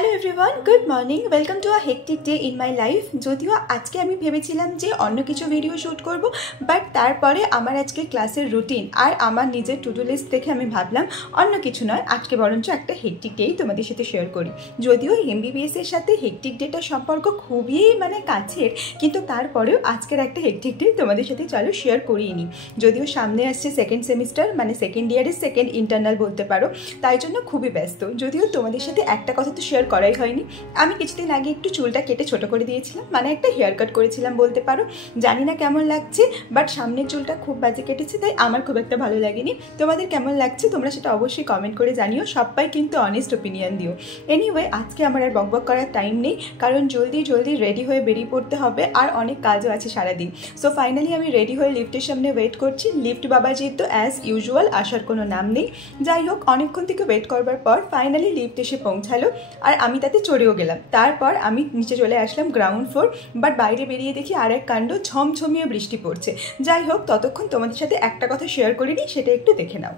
Hello everyone, good morning. Welcome to a hectic day in my life. যদিও আজকে আমি ভেবেছিলাম যে অন্য কিছু ভিডিও শ্যুট করব, বাট তারপরে আমার আজকে ক্লাসের রুটিন আর আমার নিজের টু ডু লিস্ট দেখে আমি ভাবলাম অন্য কিছু নয়, আজকে বরঞ্চ একটা হেকটিক ডেই তোমাদের সাথে শেয়ার করি। যদিও MBBS এর সাথে হেকটিক ডেটার সম্পর্ক খুবই কাছের, কিন্তু তারপরেও আজকের একটা হেকটিক ডে তোমাদের সাথে চলো শেয়ার করিয়ে নিই। যদিও সামনে আসছে সেকেন্ড সেমিস্টার, সেকেন্ড ইয়ারের সেকেন্ড ইন্টারনাল বলতে পারো, তাই জন্য খুবই ব্যস্ত। যদিও তোমাদের সাথে একটা কথা তো শেয়ার করাই হয়নি, আমি কিছুদিন আগে একটু চুলটা কেটে ছোট করে দিয়েছিলাম, একটা হেয়ার কাট করেছিলাম বলতে পারো। জানি না কেমন লাগছে, বাট সামনের চুলটা খুব বাজে কেটেছে, তাই আমার খুব একটা ভালো লাগেনি। তোমাদের কেমন লাগছে তোমরা সেটা অবশ্যই কমেন্ট করে জানিও, সবাই কিন্তু অনেস্ট ওপিনিয়ন দিও। এনিওয়ে, আজকে আমার আর বকবক করার টাইম নেই, কারণ জলদি রেডি হয়ে বেরিয়ে পড়তে হবে, আর অনেক কাজও আছে সারাদিন। সো ফাইনালি আমি রেডি হয়ে লিফটের সামনে ওয়েট করছি। লিফট বাবাজি তো অ্যাজ ইউজুয়াল আসার কোনো নাম নেই। যাই হোক, অনেকক্ষণ থেকে ওয়েট করবার পর ফাইনালি লিফট এসে পৌঁছালো, আর আমি তাতে চড়েও গেলাম। তারপর আমি নিচে চলে আসলাম গ্রাউন্ড ফ্লোর, বাট বাইরে বেরিয়ে দেখি আর এক কাণ্ড, ঝমঝমিয়ে বৃষ্টি পড়ছে। যাই হোক, ততক্ষণ তোমাদের সাথে একটা কথা শেয়ার করে নিই, সেটা একটু দেখে নাও।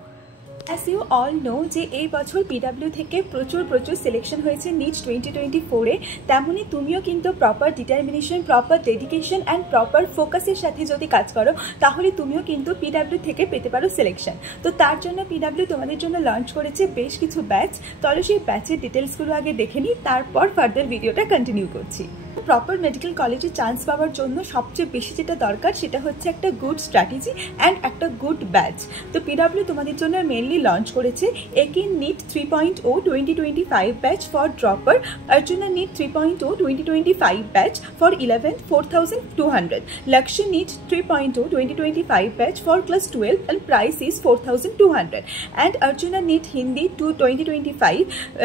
অ্যাজ ইউ অল নো যে এই বছর PW থেকে প্রচুর সিলেকশন হয়েছে নিট 2024-এ, তেমনই তুমিও কিন্তু proper determination, proper dedication and proper ফোকাসের সাথে যদি কাজ করো, তাহলে তুমিও কিন্তু PW থেকে পেতে পারো সিলেকশন। তো তার জন্য PW তোমাদের জন্য লঞ্চ করেছে বেশ কিছু ব্যাচ। তাহলে সেই ব্যাচের ডিটেলসগুলো আগে দেখে নিই, তারপর ফার্দার ভিডিওটা কন্টিনিউ করছি। প্রপার মেডিকেল কলেজে চান্স পাওয়ার জন্য সবচেয়ে বেশি যেটা দরকার সেটা হচ্ছে একটা গুড স্ট্র্যাটেজি অ্যান্ড একটা গুড ব্যাচ। তো PW তোমাদের জন্য মেনলি লঞ্চ করেছে Yakeen NEET 3.0 2025 batch for dropper, Arjuna NEET 3.0 2025 batch for 11 4200, Lakshya NEET 3.0 2025 batch for class 12 and price is 4200, and Arjuna NEET Hindi 2025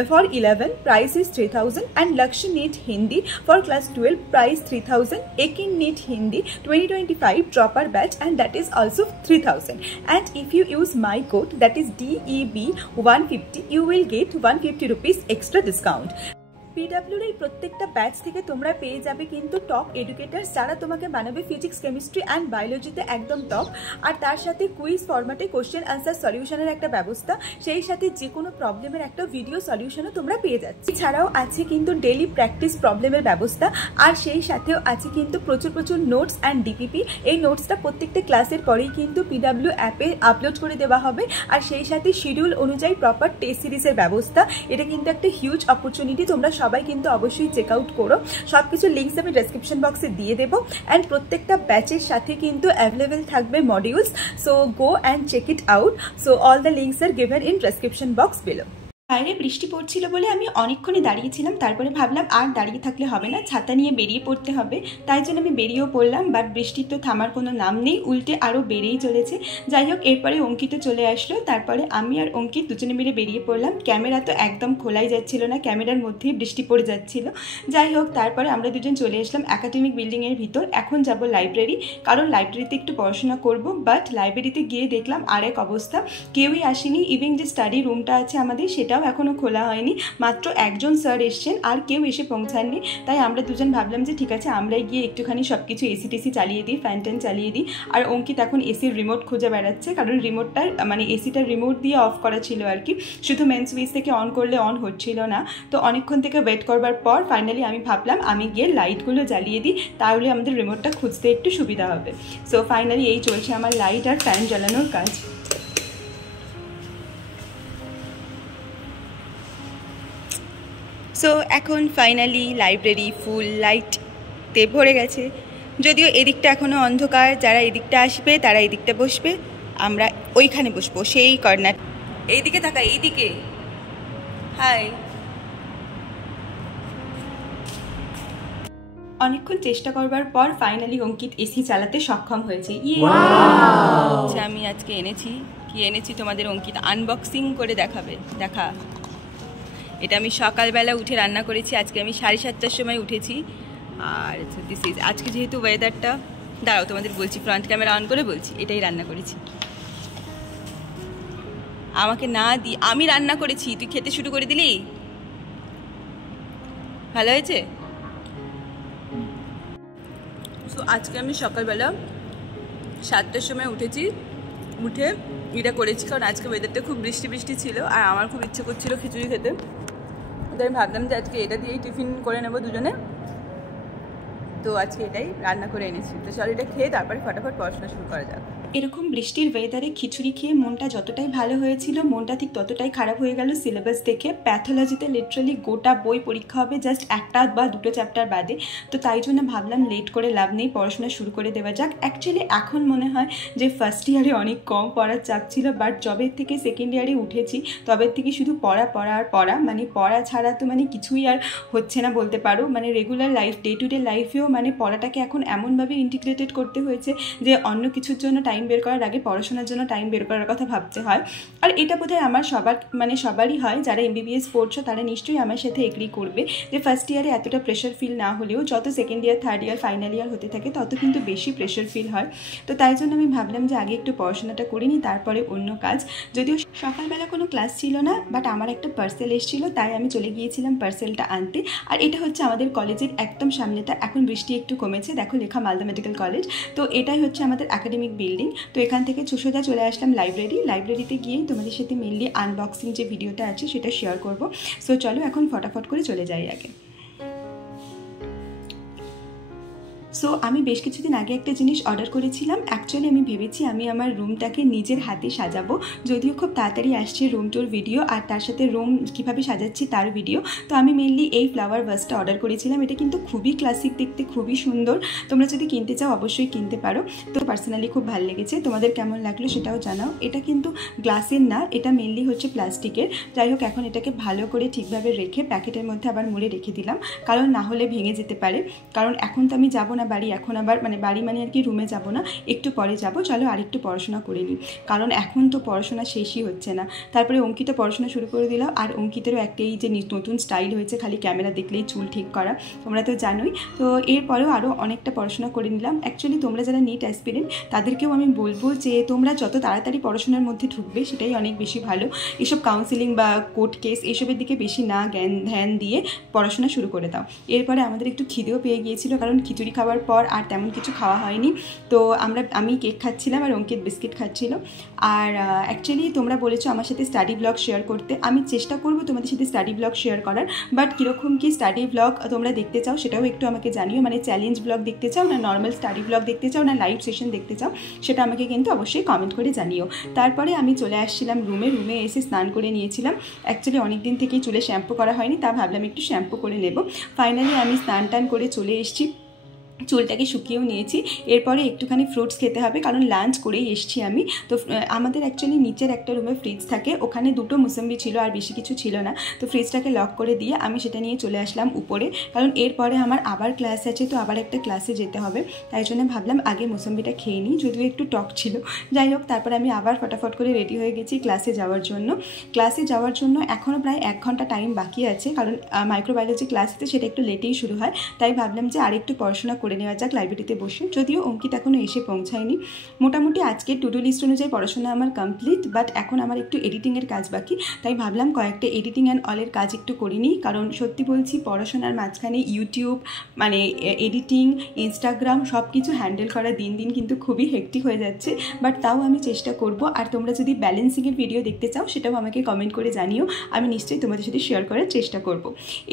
for 11 price is 3000, and Lakshya NEET Hindi for class 12 price 3000, Ekin NEET Hindi 2025 dropper batch, and that is also 3000, and if you use my code that is DEB150 you will get 150 rupees extra discount. PWর এই প্রত্যেকটা batch থেকে তোমরা পেয়ে যাবে কিন্তু top educators, যারা তোমাকে বানাবে ফিজিক্স, কেমিস্ট্রি অ্যান্ড বায়োলজিতে একদম টপ, আর তার সাথে কুইজ ফরম্যাটে কোশ্চেন আনসার সলিউশনের একটা ব্যবস্থা, সেই সাথে যে কোনো প্রবলেমের একটা ভিডিও সলিউশনও তোমরা পেয়ে যাচ্ছি। এছাড়াও আছে কিন্তু ডেলি প্র্যাকটিস প্রবলেমের ব্যবস্থা, আর সেই সাথেও আছে কিন্তু প্রচুর নোটস অ্যান্ড ডিপিপি। এই নোটসটা প্রত্যেকটা ক্লাসের পরেই কিন্তু PW অ্যাপে আপলোড করে দেওয়া হবে, আর সেই সাথে শিডিউল অনুযায়ী প্রপার টেস্ট সিরিজের ব্যবস্থা। এটা কিন্তু একটা হিউজ অপরচুনিটি, তোমরা সবাই কিন্তু অবশ্যই চেক আউট করো। সবকিছু লিঙ্কস আমি ডেসক্রিপশন বক্সে দিয়ে দেবো, অ্যান্ড প্রত্যেকটা ব্যাচের সাথে কিন্তু অ্যাভেলেবেল থাকবে modules. So go and check it out. So all the links are given in description box below. বাইরে বৃষ্টি পড়ছিল বলে আমি অনেকক্ষণই দাঁড়িয়েছিলাম, তারপরে ভাবলাম আর দাঁড়িয়ে থাকলে হবে না, ছাতা নিয়ে বেরিয়ে পড়তে হবে। তাই জন্য আমি বেরিয়েও পড়লাম, বাট বৃষ্টির তো থামার কোনো নাম নেই, উল্টে আরও বেড়েই চলেছে। যাই হোক, এরপরে অঙ্কিত চলে আসলো, তারপরে আমি আর অঙ্কিত দুজনে মিলে বেরিয়ে পড়লাম। ক্যামেরা তো একদম খোলাই যাচ্ছিল না, ক্যামেরার মধ্যেই বৃষ্টি পড়ে যাচ্ছিল। যাই হোক, তারপরে আমরা দুজন চলে আসলাম একাডেমিক বিল্ডিংয়ের ভিতর। এখন যাব লাইব্রেরি, কারণ লাইব্রেরিতে একটু পড়াশোনা করব। বাট লাইব্রেরিতে গিয়ে দেখলাম আর এক অবস্থা, কেউই আসেনি। ইভেন যে স্টাডি রুমটা আছে আমাদের, সেটাও এখনো খোলা হয়নি। মাত্র একজন স্যার এসছেন, আর কেউ এসে পৌঁছাননি। তাই আমরা দুজন ভাবলাম যে ঠিক আছে, আমরাই গিয়ে একটুখানি সবকিছু এসি টেসি চালিয়ে দিই, ফ্যান ট্যান চালিয়ে দিই। আর অঙ্কিত এখন এসির রিমোট খুঁজে বেড়াচ্ছে, কারণ রিমোটটার এসিটার রিমোট দিয়ে অফ করা ছিল আর কি, শুধু মেন সুইচ থেকে অন করলে অন হচ্ছিল না। তো অনেকক্ষণ থেকে ওয়েট করবার পর ফাইনালি আমি ভাবলাম আমি গিয়ে লাইটগুলো জ্বালিয়ে দিই, তাহলে আমাদের রিমোটটা খুঁজতে একটু সুবিধা হবে। সো ফাইনালি এই চলছে আমার লাইট আর ফ্যান জ্বালানোর কাজ। সো এখন ফাইনালি লাইব্রেরি ফুল লাইটতে ভরে গেছে, যদিও এদিকটা এখনও অন্ধকার। যারা এদিকটা আসবে তারা এদিকটা বসবে, আমরা ওইখানে বসবো, সেই কর্নার। এইদিকে থাকা, এইদিকে। হাই। অনেকক্ষণ চেষ্টা করবার পর ফাইনালি অঙ্কিত এসি চালাতে সক্ষম হয়েছে। আমি আজকে কি এনেছি তোমাদের অঙ্কিত আনবক্সিং করে দেখাবে। এটা আমি সকালবেলা উঠে রান্না করেছি। আজকে আমি 7:30টার সময় উঠেছি। আর আজকে যেহেতু ওয়েদারটা, দাঁড়াও তোমাদের বলছি, ফ্রন্ট ক্যামেরা অন করে বলছি, এটাই রান্না করেছি। আমাকে না দি, আমি রান্না করেছি, তুই খেতে শুরু করে দিলি। ভালো হয়েছে। সো আজকে আমি সকালবেলা 7টার সময় উঠেছি, উঠে এটা করেছি, কারণ আজকে ওয়েদারটা খুব বৃষ্টি ছিল, আর আমার খুব ইচ্ছে করছিল খিচুড়ি খেতে। তো আমি ভাবলাম যে আজকে এটা দিয়েই টিফিন করে নেবো দুজনে, তো আজকে এটাই রান্না করে এনেছি। তো চল এটা খেয়ে তারপরে ফটাফট পড়াশোনা শুরু করা যাক। এরকম বৃষ্টির ওয়েদারে খিচুড়ি খেয়ে মনটা যতটাই ভালো হয়েছিল, মনটা ঠিক ততটাই খারাপ হয়ে গেল সিলেবাস দেখে। প্যাথোলজিতে লিটারালি গোটা বই পরীক্ষা হবে জাস্ট একটা বা দুটো চ্যাপ্টার বাদে। তো তাই জন্য ভাবলাম লেট করে লাভ নেই, পড়াশোনা শুরু করে দেওয়া যাক। অ্যাকচুয়ালি এখন মনে হয় যে ফার্স্ট ইয়ারে অনেক কম পড়ার চাপ ছিল, বাট যবে থেকে সেকেন্ড ইয়ারে উঠেছি তবে থেকে শুধু পড়া আর পড়া, মানে পড়া ছাড়া তো মানে কিছুই আর হচ্ছে না বলতে পারো। মানে regular life, day to day লাইফেও মানে পড়াটাকে এখন এমনভাবে ইন্টিগ্রেটেড করতে হয়েছে যে অন্য কিছুর জন্য টাইম বের করার আগে পড়াশোনার জন্য টাইম বের করার কথা ভাবতে হয়। আর এটা বোধহয় আমার সবারই হয়। যারা MBBS পড়ছো তারা নিশ্চয়ই আমার সাথে এগ্রি করবে যে ফার্স্ট ইয়ারে এতটা প্রেশার ফিল না হলেও যত second year, third year, final year হতে থাকে তত কিন্তু বেশি প্রেশার ফিল হয়। তো তাই জন্য আমি ভাবলাম যে আগে একটু পড়াশোনাটা করে নিই, তারপরে অন্য কাজ। যদিও সকালবেলা কোনো ক্লাস ছিল না, বাট আমার একটা পার্সেল এসেছিল, তাই আমি চলে গিয়েছিলাম পার্সেলটা আনতে। আর এটা হচ্ছে আমাদের কলেজের একদম সামনেটা। এখন বৃষ্টি একটু কমেছে, দেখো লেখা মালদা মেডিকেল কলেজ। তো এটাই হচ্ছে আমাদের একাডেমিক বিল্ডিং। তো এখান থেকে সোজা চলে আসলাম লাইব্রেরিতে গিয়েই তোমাদের সাথে মেনলি আনবক্সিং যে ভিডিওটা আছে সেটা শেয়ার করব। সো চলো এখন ফটাফট করে চলে যাই আগে। সো আমি বেশ কিছুদিন আগে একটা জিনিস অর্ডার করেছিলাম। অ্যাকচুয়ালি আমি ভেবেছি আমি আমার রুমটাকে নিজের হাতে সাজাবো, যদিও খুব তাড়াতাড়ি আসছে রুম টুর ভিডিও আর তার সাথে রুম কীভাবে সাজাচ্ছি তার ভিডিও। তো আমি মেনলি এই ফ্লাওয়ার ভাসটা অর্ডার করেছিলাম। এটা কিন্তু খুবই ক্লাসিক দেখতে, খুবই সুন্দর। তোমরা যদি কিনতে চাও অবশ্যই কিনতে পারো। তো পার্সোনালি খুব ভালো লেগেছে, তোমাদের কেমন লাগলো সেটাও জানাও। এটা কিন্তু গ্লাসের না, এটা মেনলি হচ্ছে প্লাস্টিকের। যাই হোক, এখন এটাকে ভালো করে ঠিকভাবে রেখে প্যাকেটের মধ্যে আবার মুড়ে রেখে দিলাম, কারণ না হলে ভেঙে যেতে পারে। কারণ এখন তো আমি যাবো না বাড়ি, এখন আবার বাড়ি মানে আর কি রুমে যাব না, একটু পরে যাব। চলো আরেকটু পড়াশোনা করে নিই, কারণ এখন তো পড়াশোনা শেষই হচ্ছে না। তারপরে অঙ্কিতা পড়াশোনা শুরু করে দিলাম। আর অঙ্কিতেরও একটা এই যে নতুন স্টাইল হয়েছে, খালি ক্যামেরা দেখলেই চুল ঠিক করা, তোমরা তো জানোই। তো এরপরেও আরও অনেকটা পড়াশোনা করে নিলাম। অ্যাকচুয়ালি তোমরা যারা নিট অ্যাসপিরেন্ট তাদেরকেও আমি বলবো যে তোমরা যত তাড়াতাড়ি পড়াশোনার মধ্যে ঢুকবে সেটাই অনেক বেশি ভালো। এসব কাউন্সিলিং বা কোর্ট কেস এসবের দিকে বেশি না ধ্যান দিয়ে পড়াশোনা শুরু করে দাও। এরপরে আমাদের একটু খিদেও পেয়ে গিয়েছিল, কারণ খিচুড়ি খাওয়ার পর আর তেমন কিছু খাওয়া হয়নি। তো আমি কেক খাচ্ছিলাম আর অঙ্কিত বিস্কিট খাচ্ছিল। আর অ্যাকচুয়ালি তোমরা বলেছো আমার সাথে স্টাডি ব্লগ শেয়ার করতে, আমি চেষ্টা করব তোমাদের সাথে স্টাডি ব্লগ শেয়ার করার। বাট কীরকম কি স্টাডি ব্লগ তোমরা দেখতে চাও সেটাও একটু আমাকে জানিও। মানে চ্যালেঞ্জ ব্লগ দেখতে চাও, না নর্মাল স্টাডি ব্লগ দেখতে চাও, না লাইভ সেশন দেখতে চাও, সেটা আমাকে কিন্তু অবশ্যই কমেন্ট করে জানিও। তারপরে আমি চলে আসছিলাম রুমে এসে স্নান করে নিয়েছিলাম। অ্যাকচুয়ালি অনেক দিন থেকেই চুলে শ্যাম্পু করা হয়নি, তা ভাবলাম একটু শ্যাম্পু করে নেব। ফাইনালি আমি স্নান করে চলে এসেছি, চুলটাকে শুকিয়েও নিয়েছি। এরপরে একটুখানি ফ্রুটস খেতে হবে, কারণ লাঞ্চ করেই এসছি আমি। তো আমাদের অ্যাকচুয়ালি নিচের একটা রুমে ফ্রিজ থাকে, ওখানে 2টো মুসম্বি ছিল আর বেশি কিছু ছিল না। তো ফ্রিজটাকে লক করে দিয়ে আমি সেটা নিয়ে চলে আসলাম উপরে, কারণ এরপরে আমার আবার ক্লাস আছে, তো আবার একটা ক্লাসে যেতে হবে। তাই জন্য ভাবলাম আগে মুসম্বিটা খেয়ে নিই, যদিও একটু টক ছিল। যাই হোক, তারপরে আমি আবার ফটাফট করে রেডি হয়ে গেছি ক্লাসে যাওয়ার জন্য। এখনও প্রায় 1 ঘন্টা টাইম বাকি আছে, কারণ মাইক্রোবায়োলজি ক্লাস আছে, সেটা একটু লেটেই শুরু হয়। তাই ভাবলাম যে আরেকটু পড়াশোনা করে নেওয়া যাক লাইব্রেরিতে বসে। যদিও অঙ্কিত এখনও এসে পৌঁছায়নি। মোটামুটি আজকে টু ডু লিস্ট অনুযায়ী পড়াশোনা আমার কমপ্লিট, বাট এখন আমার একটু এডিটিংয়ের কাজ বাকি। তাই ভাবলাম কয়েকটা এডিটিং অ্যান্ড অলের কাজ একটু করে নিই, কারণ সত্যি বলছি পড়াশোনার মাঝখানে ইউটিউব মানে এডিটিং, ইনস্টাগ্রাম সব কিছু হ্যান্ডেল করা দিন দিন কিন্তু খুবই হেক্টিক হয়ে যাচ্ছে। বাট তাও আমি চেষ্টা করব। আর তোমরা যদি ব্যালেন্সিংয়ের ভিডিও দেখতে চাও সেটাও আমাকে কমেন্ট করে জানিও, আমি নিশ্চয়ই তোমাদের সাথে শেয়ার করার চেষ্টা করব।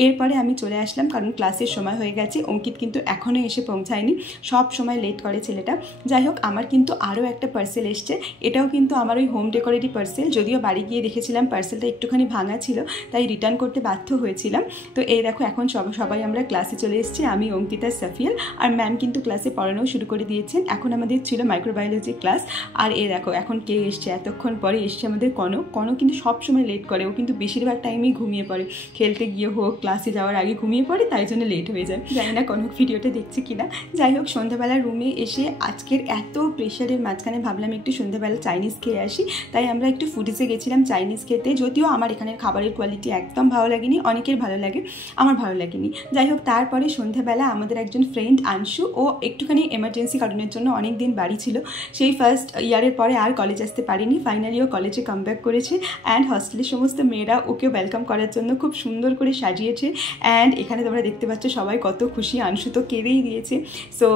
এরপরে আমি চলে আসলাম, কারণ ক্লাসের সময় হয়ে গেছে। অঙ্কিত কিন্তু এখনও এসে পৌঁছায়নি, সব সময় লেট করে ছেলেটা। যাই হোক, আমার কিন্তু আরও একটা পার্সেল এসছে। এটাও কিন্তু আমার ওই হোম ডেকোরেটিভ পার্সেল। যদিও বাড়ি গিয়ে দেখেছিলাম পার্সেলটা একটুখানি ভাঙা ছিল, তাই রিটার্ন করতে বাধ্য হয়েছিলাম। তো এই দেখো, এখন সবাই আমরা ক্লাসে চলে এসেছি। আমি, অঙ্কিতা, সাফিয়াল আর ম্যাম কিন্তু ক্লাসে পড়ানোও শুরু করে দিয়েছেন। এখন আমাদের ছিল মাইক্রোবায়োলজি ক্লাস। আর এই দেখো এখন কে এসছে, এতক্ষণ পরে এসছে আমাদের কনক কিন্তু সবসময় লেট করে। ও কিন্তু বেশিরভাগ টাইমেই ঘুমিয়ে পড়ে, খেলতে গিয়ে হোক, ক্লাসে যাওয়ার আগে ঘুমিয়ে পড়ে, তাই জন্য লেট হয়ে যায়। জানি না কনক ভিডিওটা দেখছে কিনা। যাই হোক, সন্ধ্যাবেলা রুমে এসে আজকের এত প্রেশারের মাঝখানে ভাবলাম একটু সন্ধ্যাবেলা চাইনিজ খেয়ে আসি। তাই আমরা একটু ফুডিজে গেছিলাম চাইনিজ খেতে। যদিও আমার এখানের খাবারের কোয়ালিটি একদম ভালো লাগেনি, অনেকের ভালো লাগে, আমার ভালো লাগেনি। যাই হোক, তারপরে সন্ধ্যাবেলা আমাদের একজন ফ্রেন্ড আনশু, ও একটুখানি এমার্জেন্সি কারণের জন্য অনেক দিন বাড়ি ছিল। সেই ফার্স্ট ইয়ারের পরে আর কলেজ আসতে পারিনি। ফাইনালি ও কলেজে কামব্যাক করেছে। অ্যান্ড হস্টেলের সমস্ত মেয়েরা ওকে ওয়েলকাম করার জন্য খুব সুন্দর করে সাজিয়েছে। অ্যান্ড এখানে তোমরা দেখতে পাচ্ছ সবাই কত খুশি। আনশু তো কেঁদেই দিয়েছে। দিয়েছে। সো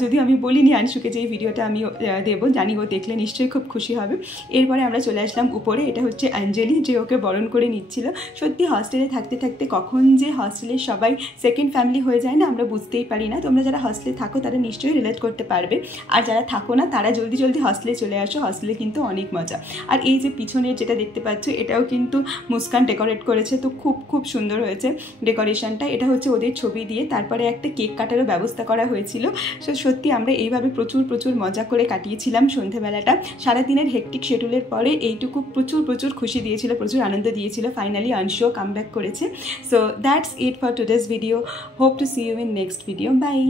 যদিও আমি বলিনি আনশুকে যে এই ভিডিওটা আমি দেবো, জানি ও দেখলে নিশ্চয়ই খুব খুশি হবে। এরপরে আমরা চলে আসলাম উপরে। এটা হচ্ছে অঞ্জলি, যে ওকে বরণ করে নিচ্ছিল। সত্যি হস্টেলে থাকতে থাকতে কখন যে হস্টেলের সবাই সেকেন্ড ফ্যামিলি হয়ে যায় না, আমরা বুঝতেই পারি না। তোমরা যারা হস্টেলে থাকো তারা নিশ্চয়ই রিলেট করতে পারবে, আর যারা থাকো না তারা জলদি জলদি হস্টেলে চলে আসো। হস্টেলে কিন্তু অনেক মজা। আর এই যে পিছনের যেটা দেখতে পাচ্ছ, এটাও কিন্তু মুস্কান ডেকোরেট করেছে, তো খুব খুব সুন্দর হয়েছে ডেকোরেশনটা। এটা হচ্ছে ওদের ছবি দিয়ে তারপরে একটা কেক কাটারও ব্যবস্থা করা হয়েছিল। সো সত্যি আমরা এইভাবে প্রচুর প্রচুর মজা করে কাটিয়েছিলাম সন্ধ্যেবেলাটা। সারাদিনের হেকটিক শেডিউলের পরে এইটুকু প্রচুর প্রচুর খুশি দিয়েছিল, প্রচুর আনন্দ দিয়েছিল। ফাইনালি আনশুও কামব্যাক করেছে। So that's it for today's video. Hope to see you in next video. By.